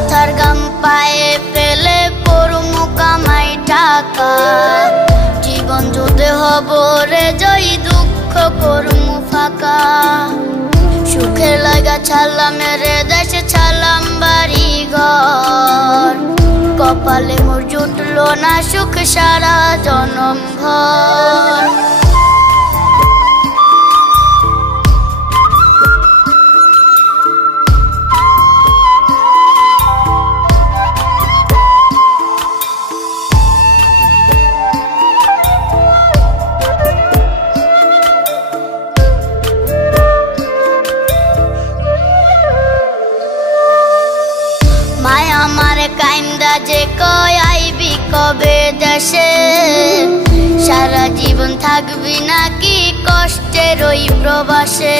মাথার গাম পায়ে ফেলে করমু কামাই টাকা জীবন যুদ্ধে হব রে জয়ী দুঃখ করমু ফাঁকা সুখের লাগা ছাড়লাম রে দেশে ছাড়লাম বাড়ি ঘর কপালে মোর জুটলো না সুখ সারা জনম ভর কাইন্দা যে কয় আইবি কবে দেশে সারা জীবন থাকবি নাকি কষ্টের ওই প্রবাসে।